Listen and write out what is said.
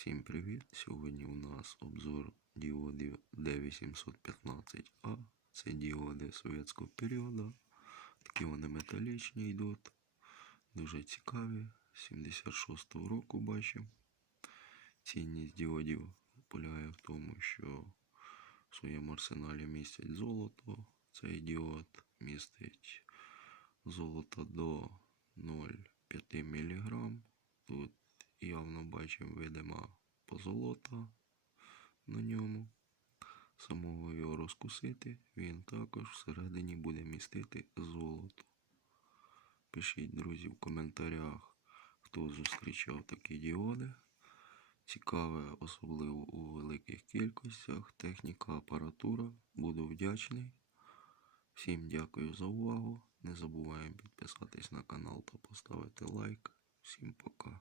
Всім привіт! Сьогодні у нас обзор діодів D815A. Це діоди совєтського періоду. Такі вони металічні йдуть. Дуже цікаві. 76-го року бачимо. Цінність діодів полягає в тому, що в своєму арсеналі містять золото. Цей діод містить золото до 0,5 мг. Бачимо видима позолота на ньому. Самого його розкусити, він також всередині буде містити золото. Пишіть, друзі, в коментарях, хто зустрічав такі діоди. Цікаве, особливо у великих кількостях. Техніка, апаратура. Буду вдячний. Всім дякую за увагу. Не забуваємо підписатись на канал та поставити лайк. Всім пока.